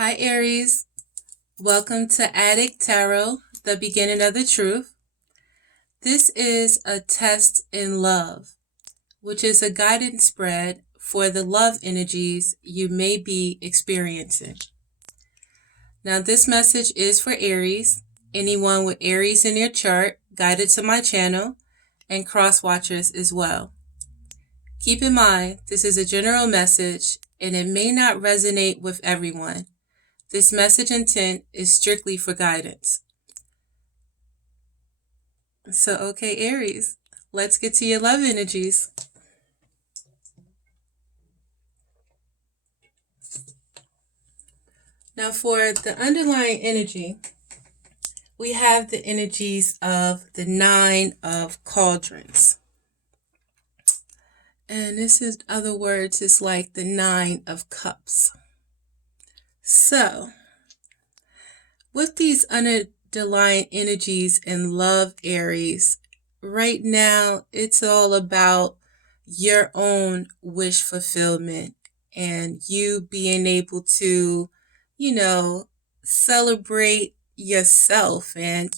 Hi, Aries. Welcome to Adik Tarot, the beginning of the truth. This is a test in love, which is a guidance spread for the love energies you may be experiencing. Now, this message is for Aries, anyone with Aries in their chart, guided to my channel, and cross watchers as well. Keep in mind, this is a general message and it may not resonate with everyone. This message intent is strictly for guidance. So, okay, Aries, let's get to your love energies. Now, for the underlying energy, we have the energies of the Nine of Cauldrons. And this is, in other words, it's like the Nine of Cups. So, with these underlying energies in love, Aries, right now it's all about your own wish fulfillment and you being able to, celebrate yourself and,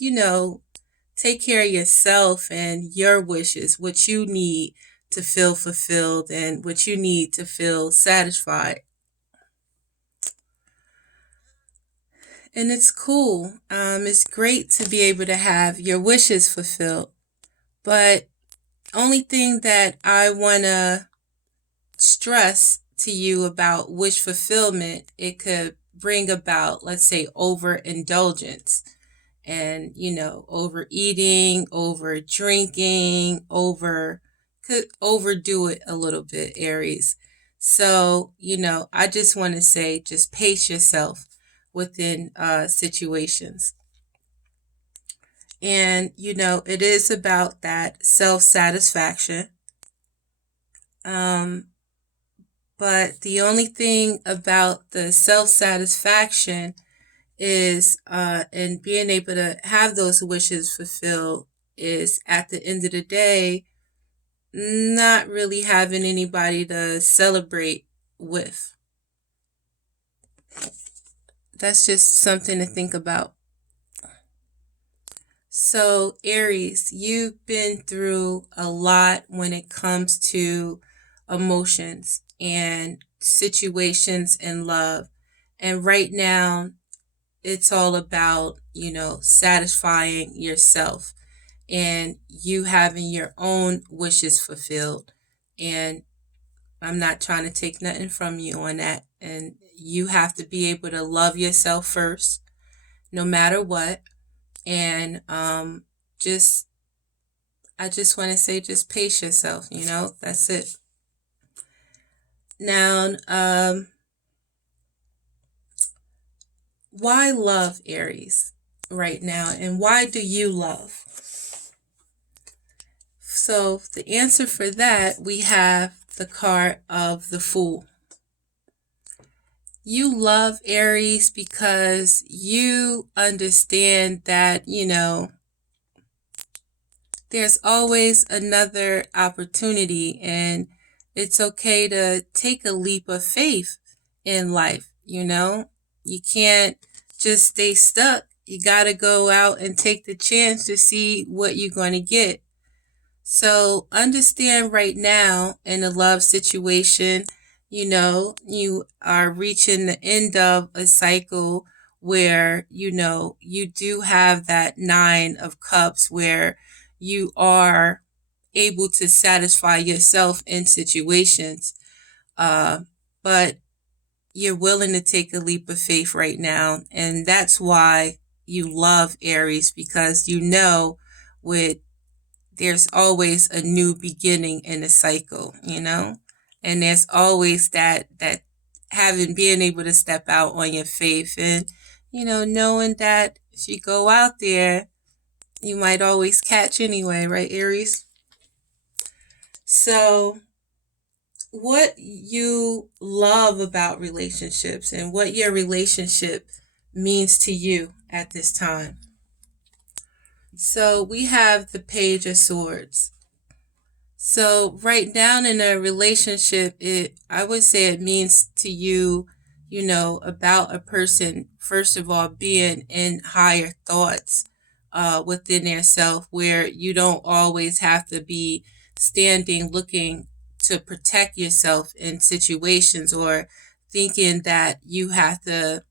take care of yourself and your wishes, what you need to feel fulfilled and what you need to feel satisfied. And it's cool. It's great to be able to have your wishes fulfilled. But only thing that I want to stress to you about wish fulfillment, it could bring about, let's say, overindulgence and, overeating, over drinking, could overdo it a little bit, Aries. So, I just want to say, just pace yourself within situations. And, it is about that self-satisfaction. But the only thing about the self-satisfaction is, and being able to have those wishes fulfilled is at the end of the day, not really having anybody to celebrate with. That's just something to think about. So, Aries, you've been through a lot when it comes to emotions and situations in love. And right now, it's all about, satisfying yourself and you having your own wishes fulfilled. And I'm not trying to take nothing from you on that. And you have to be able to love yourself first, no matter what. And I just want to say, just pace yourself, that's it. Now, why love, Aries, right now? And why do you love? So the answer for that, we have the card of the Fool. You love, Aries, because you understand that, there's always another opportunity and it's okay to take a leap of faith in life. You can't just stay stuck. You got to go out and take the chance to see what you're going to get. So understand right now in a love situation, you are reaching the end of a cycle where, you do have that Nine of Cups where you are able to satisfy yourself in situations. But you're willing to take a leap of faith right now. And that's why you love, Aries, because there's always a new beginning in a cycle, and there's always that being able to step out on your faith and, knowing that if you go out there, you might always catch anyway, right, Aries? So what you love about relationships and what your relationship means to you at this time. So we have the Page of Swords. So right now in a relationship, I would say it means to you, about a person, first of all, being in higher thoughts within their self, where you don't always have to be standing looking to protect yourself in situations, or thinking that you have to,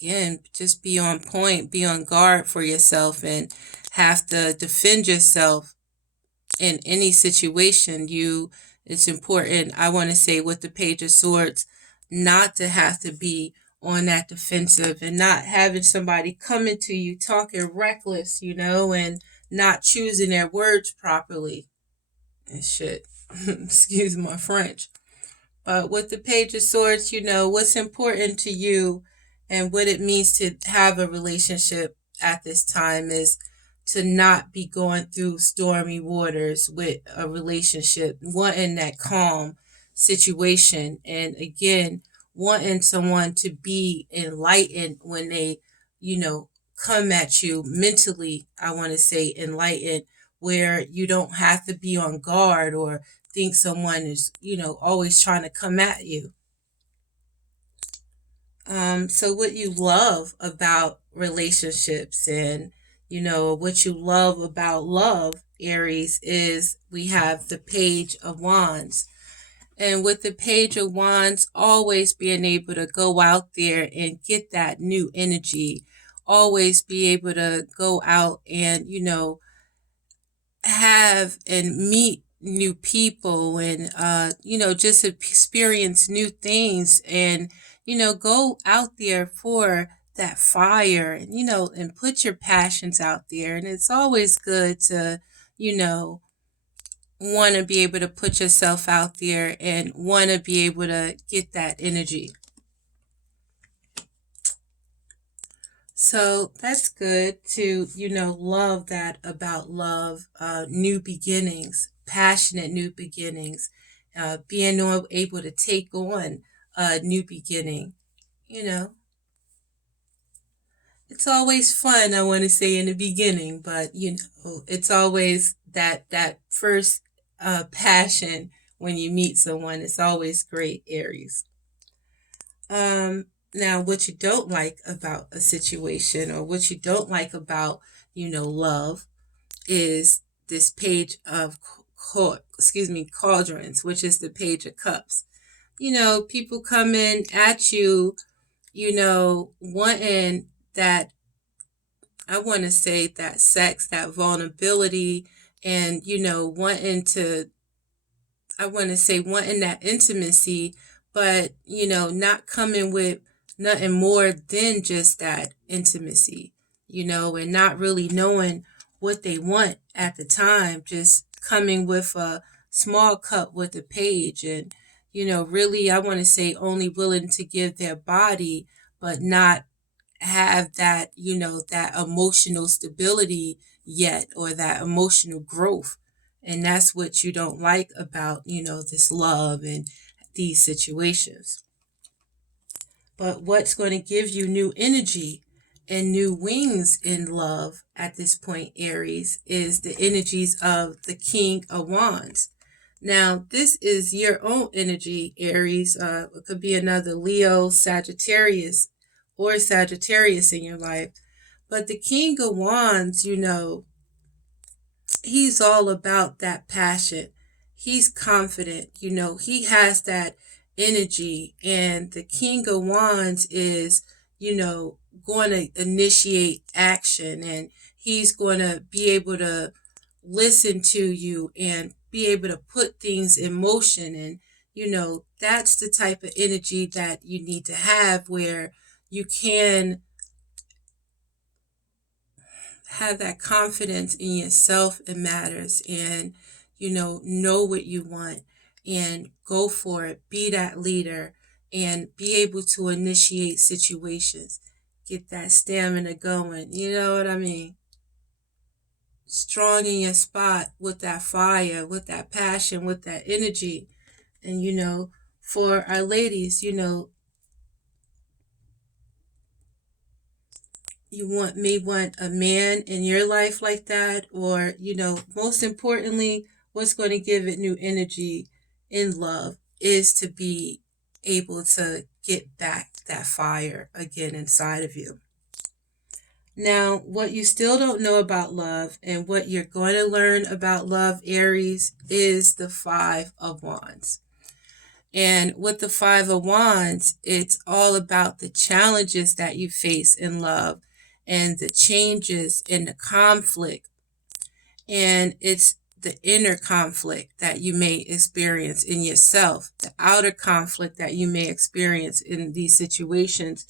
again, just be on point, be on guard for yourself, and have to defend yourself in any situation. It's important, I want to say, with the Page of Swords, not to have to be on that defensive, and not having somebody coming to you talking reckless, and not choosing their words properly and shit. Excuse my French. But with the Page of Swords, what's important to you and what it means to have a relationship at this time is to not be going through stormy waters with a relationship, wanting that calm situation. And again, wanting someone to be enlightened when they, come at you mentally, I want to say enlightened, where you don't have to be on guard or think someone is, always trying to come at you. So what you love about relationships and, what you love about love, Aries, is we have the Page of Wands. And with the Page of Wands, always being able to go out there and get that new energy, always be able to go out and, have and meet new people, and just experience new things, and go out there for that fire, and and put your passions out there. And it's always good to you know want to be able to put yourself out there and want to be able to get that energy. So that's good to, love that about love, new beginnings, passionate new beginnings, being able to take on a new beginning. You know, it's always fun, I want to say, in the beginning, but, it's always that first passion when you meet someone. It's always great, Aries. Now, what you don't like about a situation, or what you don't like about, love, is this Page of cauldrons, which is the Page of Cups. People come in at you, wanting that, I want to say, that sex, that vulnerability, and, wanting to, I want to say, wanting that intimacy, but, not coming with nothing more than just that intimacy, and not really knowing what they want at the time, just coming with a small cup with a page, and, really, I want to say, only willing to give their body, but not have that, that emotional stability yet, or that emotional growth. And that's what you don't like about, this love and these situations. But what's going to give you new energy and new wings in love at this point, Aries, is the energies of the King of Wands. Now, this is your own energy, Aries. It could be another Leo, Sagittarius, or Sagittarius in your life. But the King of Wands, he's all about that passion. He's confident, he has that energy. And the King of Wands is, going to initiate action, and he's going to be able to listen to you and be able to put things in motion. And, that's the type of energy that you need to have, where you can have that confidence in yourself in matters, and know what you want and go for it. Be that leader and be able to initiate situations. Get that stamina going, you know what I mean? Strong in your spot, with that fire, with that passion, with that energy. And for our ladies, you may want a man in your life like that, or most importantly, what's going to give it new energy in love is to be able to get back that fire again inside of you. Now, what you still don't know about love and what you're going to learn about love, Aries, is the Five of Wands. And with the Five of Wands, it's all about the challenges that you face in love and the changes in the conflict. And it's the inner conflict that you may experience in yourself, the outer conflict that you may experience in these situations.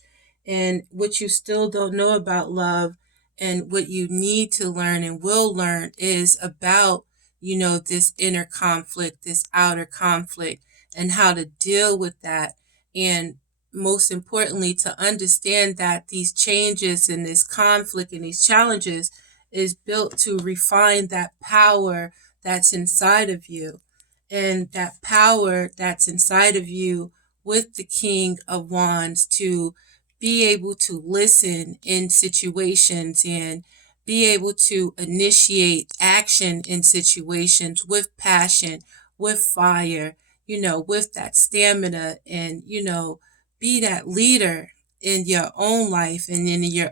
And what you still don't know about love and what you need to learn and will learn is about, this inner conflict, this outer conflict, and how to deal with that. And most importantly, to understand that these changes and this conflict and these challenges is built to refine that power that's inside of you. And that power that's inside of you with the King of Wands to be able to listen in situations and be able to initiate action in situations with passion, with fire, with that stamina, and, be that leader in your own life and in your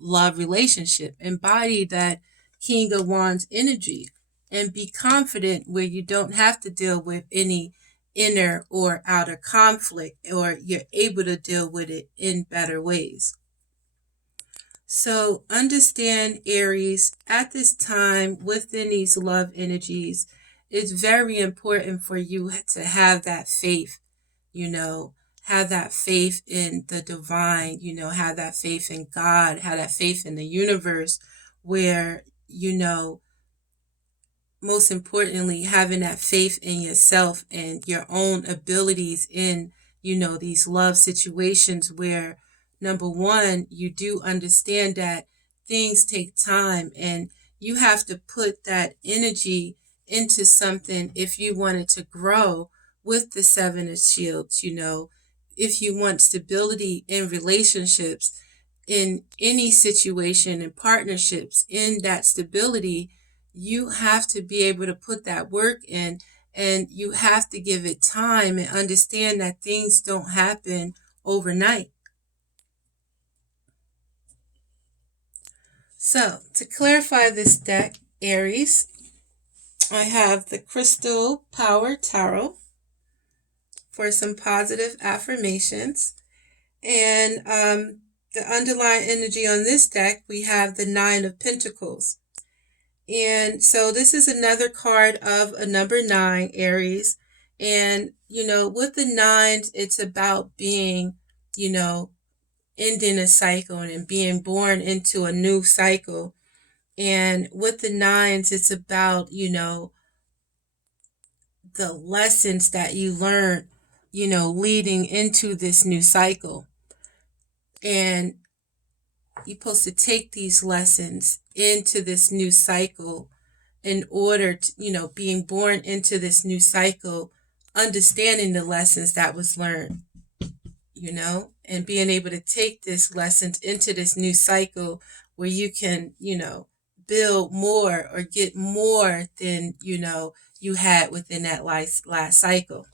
love relationship. Embody that King of Wands energy and be confident where you don't have to deal with any inner or outer conflict, or you're able to deal with it in better ways. So understand, Aries, at this time within these love energies, it's very important for you to have that faith, have that faith in the divine, have that faith in God, have that faith in the universe, where, most importantly, having that faith in yourself and your own abilities in, these love situations where, number one, you do understand that things take time and you have to put that energy into something if you want it to grow with the Seven of Shields, if you want stability in relationships, in any situation and partnerships, in that stability, you have to be able to put that work in, and you have to give it time and understand that things don't happen overnight. So, to clarify this deck, Aries, I have the Crystal Power Tarot for some positive affirmations. And the underlying energy on this deck, we have the Nine of Pentacles. And so this is another card of a number 9, Aries. And, with the nines, it's about being, ending a cycle and being born into a new cycle. And with the nines, it's about, the lessons that you learn, leading into this new cycle. And you're supposed to take these lessons into this new cycle in order to, being born into this new cycle, understanding the lessons that was learned, and being able to take this lessons into this new cycle where you can, build more or get more than, you had within that last cycle.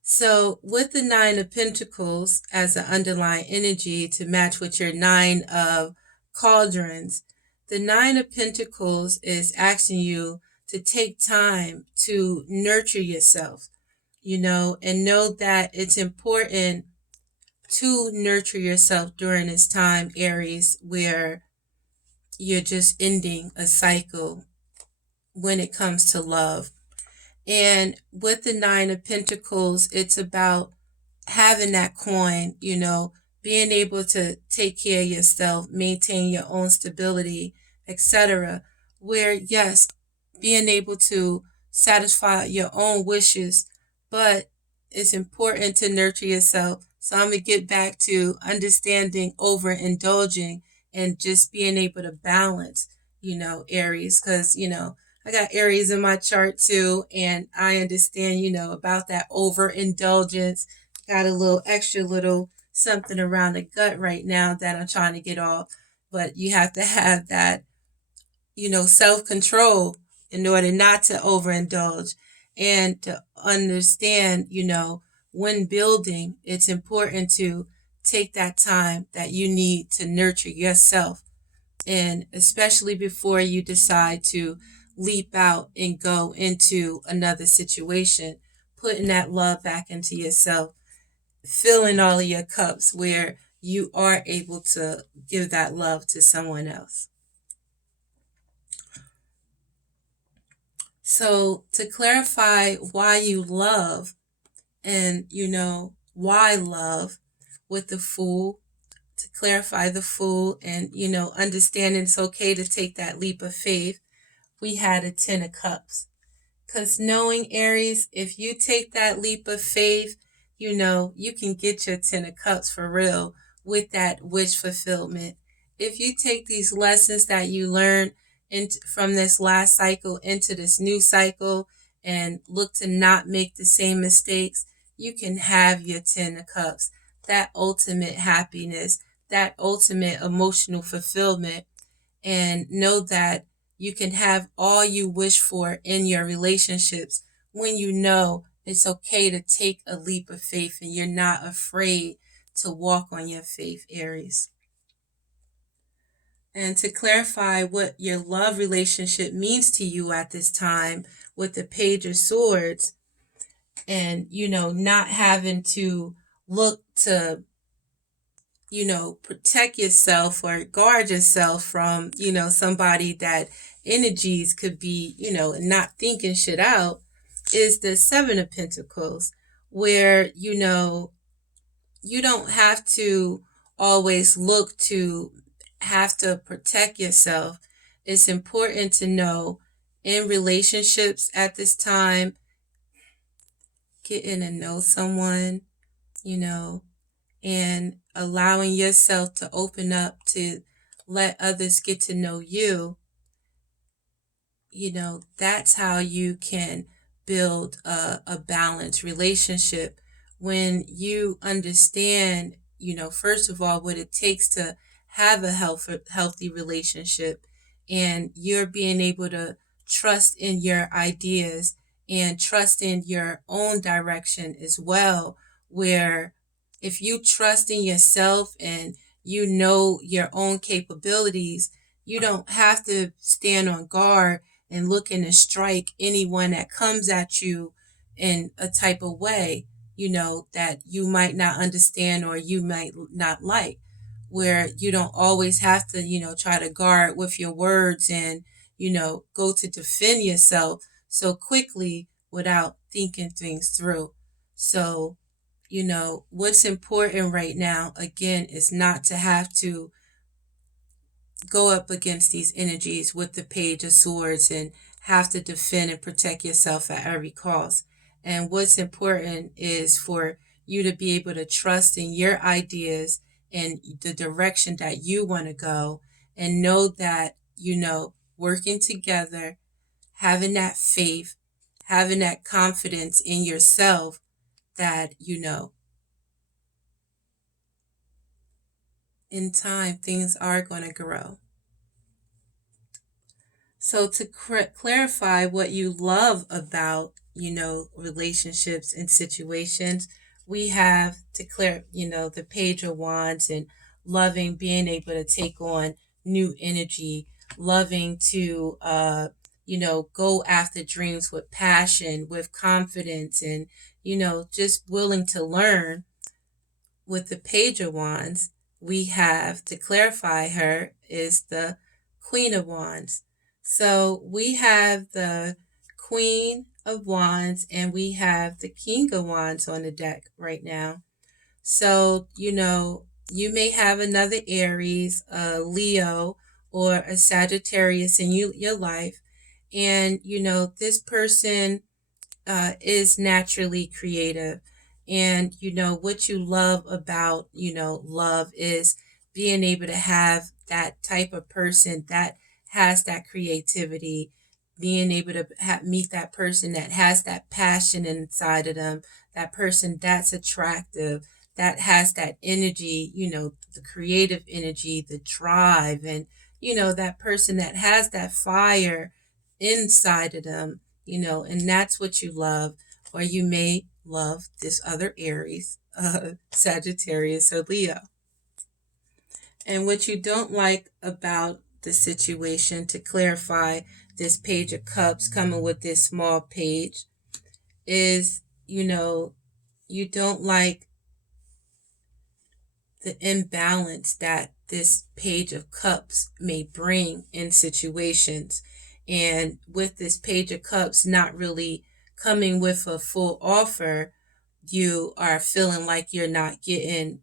So with the Nine of Pentacles as an underlying energy to match with your Nine of Cauldrons, the Nine of Pentacles is asking you to take time to nurture yourself, and know that it's important to nurture yourself during this time, Aries, where you're just ending a cycle when it comes to love. And with the Nine of Pentacles, it's about having that coin, being able to take care of yourself, maintain your own stability, etc. Where, yes, being able to satisfy your own wishes, but it's important to nurture yourself. So I'm going to get back to understanding overindulging and just being able to balance, Aries, because, I got Aries in my chart too, and I understand, about that overindulgence. Got a little extra little something around the gut right now that I'm trying to get off. But you have to have that, self-control in order not to overindulge and to understand, when building, it's important to take that time that you need to nurture yourself, and especially before you decide to leap out and go into another situation, putting that love back into yourself, filling all of your cups where you are able to give that love to someone else. So, to clarify why you love, and why love, with the Fool, to clarify the Fool, and understanding it's okay to take that leap of faith, we had a 10 of Cups. Because knowing, Aries, if you take that leap of faith, you can get your 10 of Cups for real with that wish fulfillment. If you take these lessons that you learned from this last cycle into this new cycle and look to not make the same mistakes, you can have your 10 of Cups, that ultimate happiness, that ultimate emotional fulfillment, and know that you can have all you wish for in your relationships when you know it's okay to take a leap of faith and you're not afraid to walk on your faith, Aries. And to clarify what your love relationship means to you at this time with the Page of Swords, and not having to look to protect yourself or guard yourself from, somebody that energies could be, not thinking shit out, is the Seven of Pentacles, where, you don't have to always look to have to protect yourself. It's important to know in relationships at this time, getting to know someone, you know, and allowing yourself to open up to let others get to know you, that's how you can build a balanced relationship. When you understand, first of all, what it takes to have a healthy relationship, and you're being able to trust in your ideas and trust in your own direction as well, where if you trust in yourself and you know your own capabilities, you don't have to stand on guard and looking to strike anyone that comes at you in a type of way, that you might not understand or you might not like, where you don't always have to, try to guard with your words and, go to defend yourself so quickly without thinking things through. So, what's important right now, again, is not to have to go up against these energies with the Page of Swords and have to defend and protect yourself at every cost. And what's important is for you to be able to trust in your ideas and the direction that you want to go, and know that, working together, having that faith, having that confidence in yourself, that, in time, things are going to grow. So to clarify what you love about, relationships and situations, we have to clear, the Page of Wands, and loving being able to take on new energy, loving to, go after dreams with passion, with confidence, and, just willing to learn. With the Page of Wands, we have, to clarify her, is the Queen of Wands. So we have the Queen of Wands and we have the King of Wands on the deck right now. So, you may have another Aries, a Leo, or a Sagittarius in your life. And, this person is naturally creative. And, what you love about, love is being able to have that type of person that has that creativity, being able to meet that person that has that passion inside of them, that person that's attractive, that has that energy, the creative energy, the drive, and, that person that has that fire inside of them, and that's what you love. Or you may love this other Aries, Sagittarius, or Leo. And what you don't like about the situation, to clarify, this Page of Cups coming with this small page, is, you don't like the imbalance that this Page of Cups may bring in situations. And with this Page of Cups not really coming with a full offer, you are feeling like you're not getting,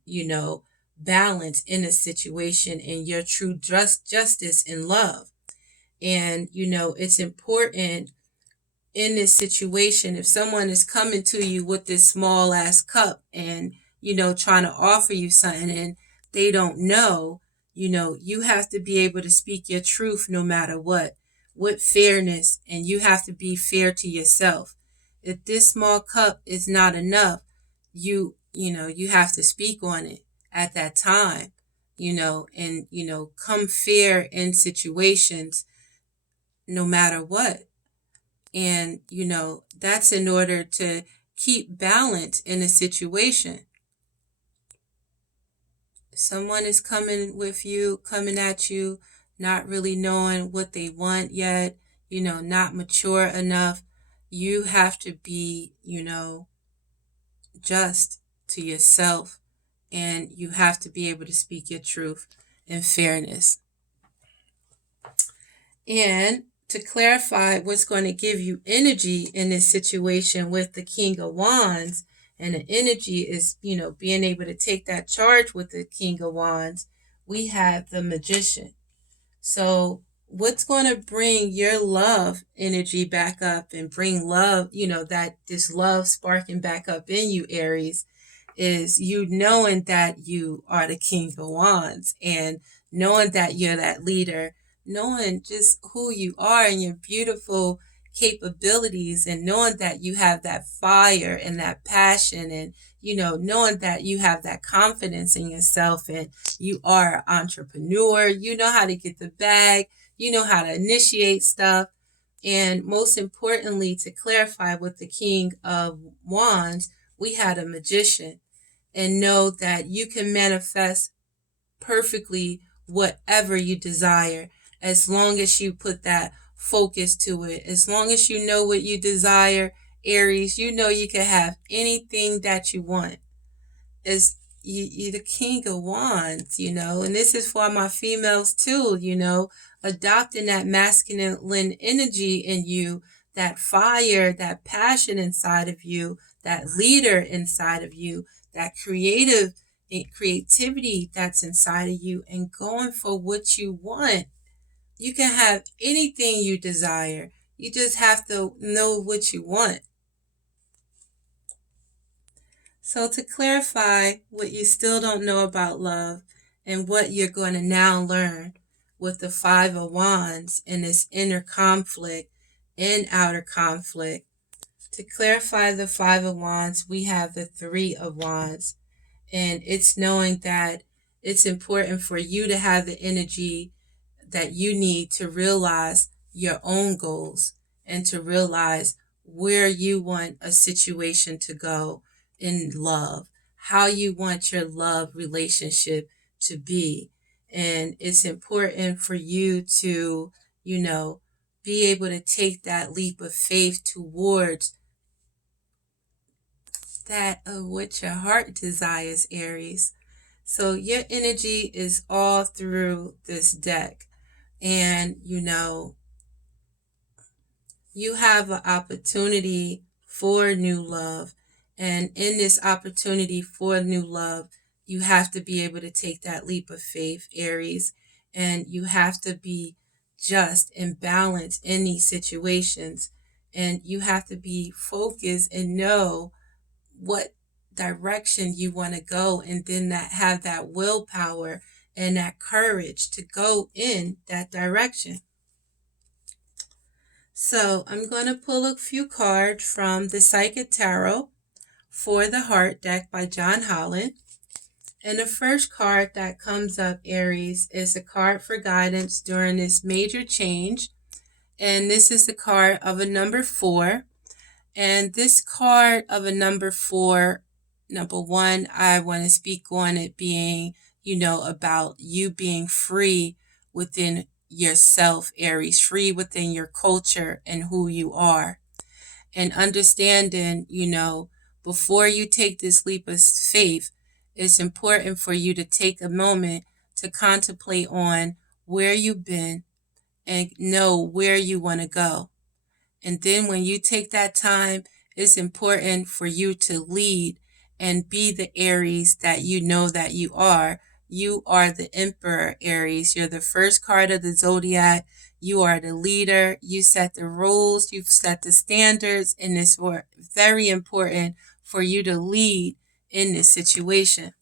balance in a situation and your true justice in love. And, it's important in this situation, if someone is coming to you with this small ass cup and, trying to offer you something and they don't know, you have to be able to speak your truth no matter what, with fairness, and you have to be fair to yourself. If this small cup is not enough, you have to speak on it at that time, and, come fair in situations no matter what. And, that's in order to keep balance in a situation. Someone is coming at you, not really knowing what they want yet, not mature enough. You have to be, just to yourself, and you have to be able to speak your truth in fairness. And to clarify what's going to give you energy in this situation with the King of Wands, and the energy is, being able to take that charge with the King of Wands, we have the Magician. So what's going to bring your love energy back up and bring love, that this love sparking back up in you, Aries, is you knowing that you are the King of Wands, and knowing that you're that leader, knowing just who you are and your beautiful capabilities, and knowing that you have that fire and that passion, and, knowing that you have that confidence in yourself, and you are an entrepreneur, you know how to get the bag, you know how to initiate stuff. And most importantly, to clarify with the King of Wands, we had a Magician. And know that you can manifest perfectly whatever you desire, as long as you put that focus to it. As long as you know what you desire, Aries, you can have anything that you want. As you're the King of Wands, and this is for my females too, adopting that masculine energy in you, that fire, that passion inside of you, that leader inside of you, that creativity that's inside of you, and going for what you want. You can have anything you desire. You just have to know what you want. So to clarify what you still don't know about love, and what you're going to now learn with the Five of Wands and this inner conflict and outer conflict. To clarify the Five of Wands, we have the Three of Wands. And it's knowing that it's important for you to have the energy that you need to realize your own goals, and to realize where you want a situation to go in love, how you want your love relationship to be. And it's important for you to, be able to take that leap of faith towards that of what your heart desires, Aries. So your energy is all through this deck. And, you have an opportunity for new love. And in this opportunity for new love, you have to be able to take that leap of faith, Aries. And you have to be just and balanced in these situations. And you have to be focused and know what direction you want to go, and then have that willpower and that courage to go in that direction. So I'm going to pull a few cards from the Psychic Tarot for the Heart deck by John Holland. And the first card that comes up, Aries, is a card for guidance during this major change. And this is the card of a number 4. And this card of a number 4, number 1, I want to speak on it being, about you being free within yourself, Aries, free within your culture and who you are. And understanding, before you take this leap of faith, it's important for you to take a moment to contemplate on where you've been and know where you want to go. And then when you take that time, it's important for you to lead and be the Aries that you know that you are. You are the Emperor, Aries. You're the first card of the zodiac. You are the leader. You set the rules. You've set the standards. And it's very important for you to lead in this situation.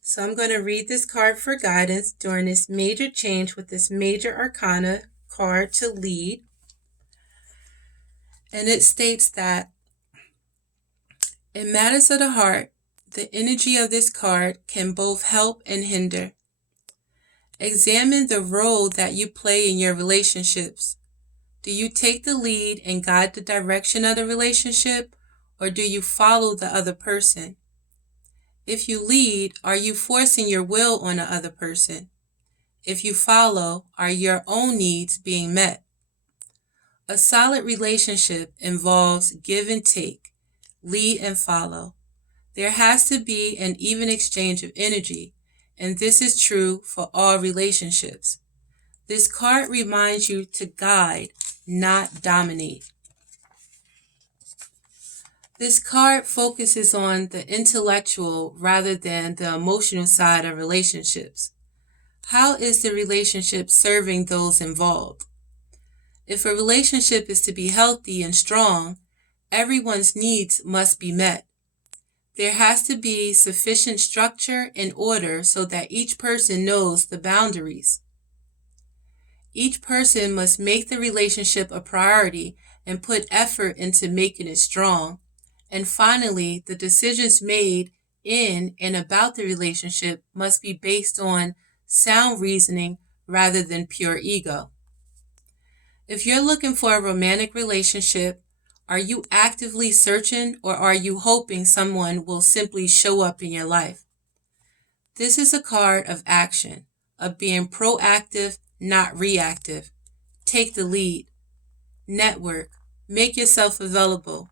So I'm going to read this card for guidance during this major change with this major arcana card to lead. And it states that in matters of the heart, the energy of this card can both help and hinder. Examine the role that you play in your relationships. Do you take the lead and guide the direction of the relationship, or do you follow the other person? If you lead, are you forcing your will on the other person? If you follow, are your own needs being met? A solid relationship involves give and take, lead and follow. There has to be an even exchange of energy, and this is true for all relationships. This card reminds you to guide, not dominate. This card focuses on the intellectual rather than the emotional side of relationships. How is the relationship serving those involved? If a relationship is to be healthy and strong, everyone's needs must be met. There has to be sufficient structure and order so that each person knows the boundaries. Each person must make the relationship a priority and put effort into making it strong. And finally, the decisions made in and about the relationship must be based on sound reasoning rather than pure ego. If you're looking for a romantic relationship, are you actively searching or are you hoping someone will simply show up in your life? This is a card of action, of being proactive, not reactive. Take the lead. Network. Make yourself available.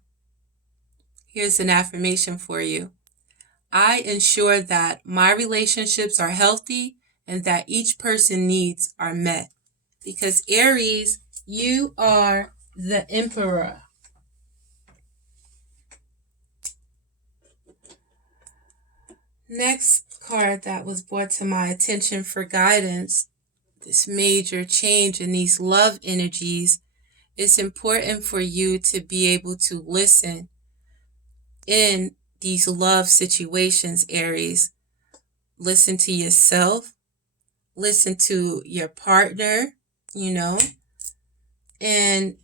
Here's an affirmation for you. I ensure that my relationships are healthy and that each person's needs are met. Because Aries, you are the Emperor. Next card that was brought to my attention for guidance, this major change in these love energies, it's important for you to be able to listen in these love situations, Aries. Listen to yourself, listen to your partner, and,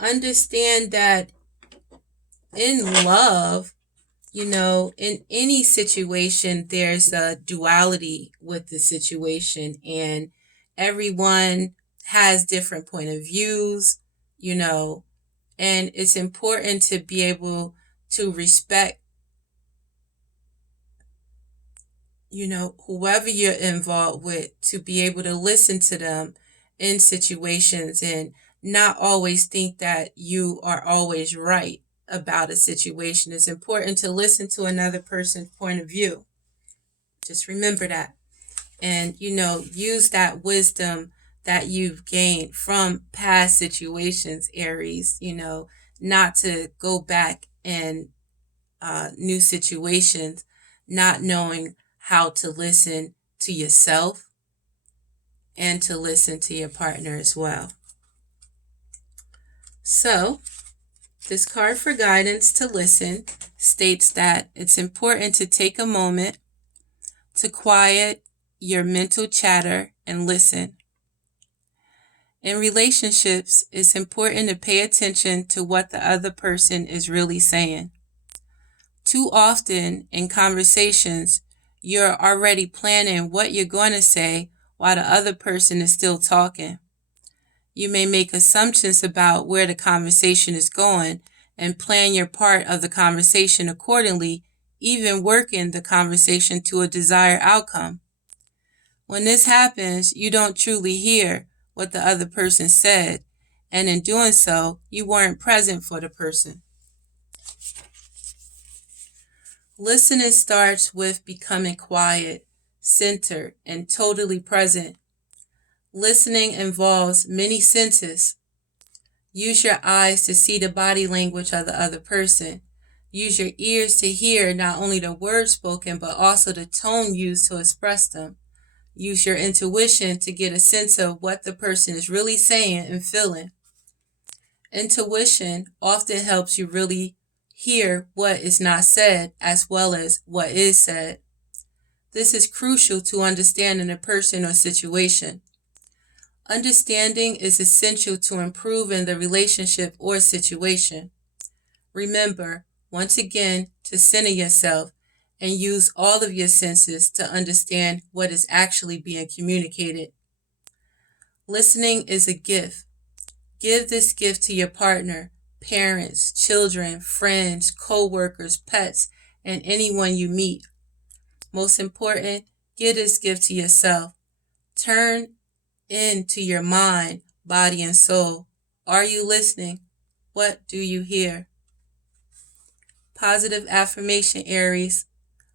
understand that in love, in any situation, there's a duality with the situation, and everyone has different point of views, and it's important to be able to respect, whoever you're involved with, to be able to listen to them in situations and not always think that you are always right about a situation. It's important to listen to another person's point of view. Just remember that. And, use that wisdom that you've gained from past situations, Aries, not to go back in new situations, not knowing how to listen to yourself and to listen to your partner as well. So, this card for guidance to listen states that it's important to take a moment to quiet your mental chatter and listen. In relationships, it's important to pay attention to what the other person is really saying. Too often in conversations, you're already planning what you're going to say while the other person is still talking. You may make assumptions about where the conversation is going and plan your part of the conversation accordingly, even working the conversation to a desired outcome. When this happens, you don't truly hear what the other person said, and in doing so, you weren't present for the person. Listening starts with becoming quiet, centered, and totally present. Listening involves many senses. Use your eyes to see the body language of the other person. Use your ears to hear not only the words spoken, but also the tone used to express them. Use your intuition to get a sense of what the person is really saying and feeling. Intuition often helps you really hear what is not said as well as what is said. This is crucial to understanding a person or situation. Understanding is essential to improving the relationship or situation. Remember, once again, to center yourself and use all of your senses to understand what is actually being communicated. Listening is a gift. Give this gift to your partner, parents, children, friends, co-workers, pets, and anyone you meet. Most important, give this gift to yourself. Turn into your mind, body, and soul. Are you listening? What do you hear? Positive affirmation, Aries.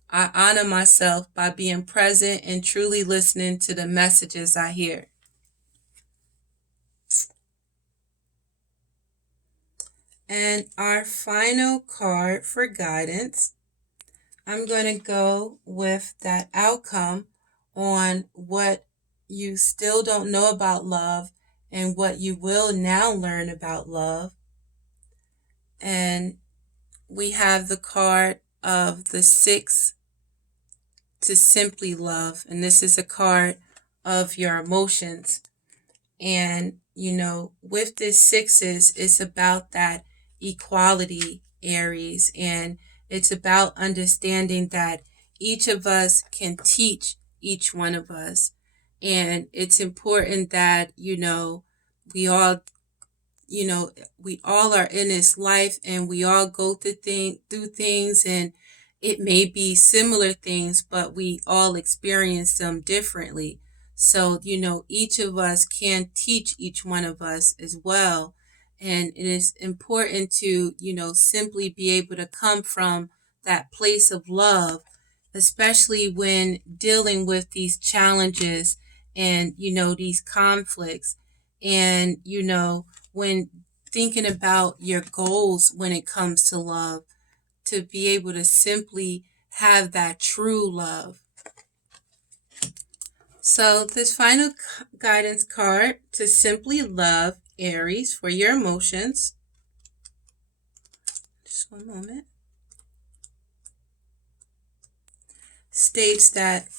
I honor myself by being present and truly listening to the messages I hear. And our final card for guidance, I'm going to go with that outcome on what you still don't know about love and what you will now learn about love. And we have the card of the 6 to simply love. And this is a card of your emotions. And, with this 6s, it's about that equality, Aries. And it's about understanding that each of us can teach each one of us. And it's important that, we all we all are in this life and we all go through things, and it may be similar things, but we all experience them differently. So, each of us can teach each one of us as well. And it is important to, simply be able to come from that place of love, especially when dealing with these challenges and, these conflicts. And, when thinking about your goals when it comes to love, to be able to simply have that true love. So this final guidance card to simply love, Aries, for your emotions. Just one moment. States that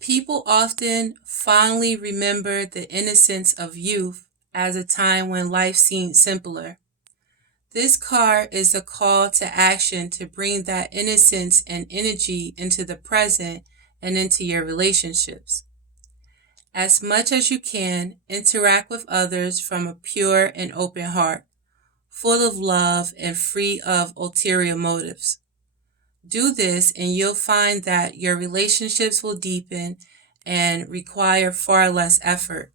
people often fondly remember the innocence of youth as a time when life seemed simpler. This card is a call to action to bring that innocence and energy into the present and into your relationships. As much as you can, interact with others from a pure and open heart, full of love and free of ulterior motives. Do this and you'll find that your relationships will deepen and require far less effort.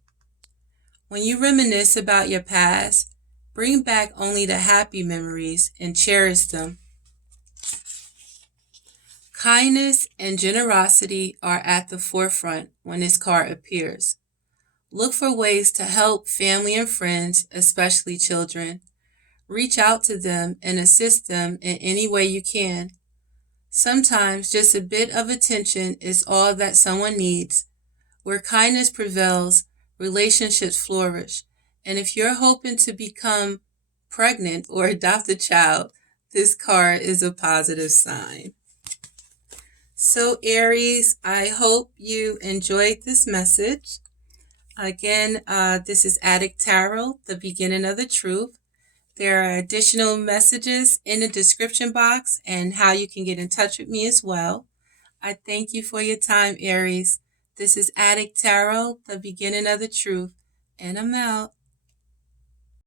When you reminisce about your past, bring back only the happy memories and cherish them. Kindness and generosity are at the forefront when this card appears. Look for ways to help family and friends, especially children. Reach out to them and assist them in any way you can. Sometimes just a bit of attention is all that someone needs. Where kindness prevails, relationships flourish. And if you're hoping to become pregnant or adopt a child, this card is a positive sign. So Aries, I hope you enjoyed this message. Again, this is Adik Tarot, the beginning of the truth. There are additional messages in the description box and how you can get in touch with me as well. I thank you for your time, Aries. This is Adik Tarot, the beginning of the truth. And I'm out.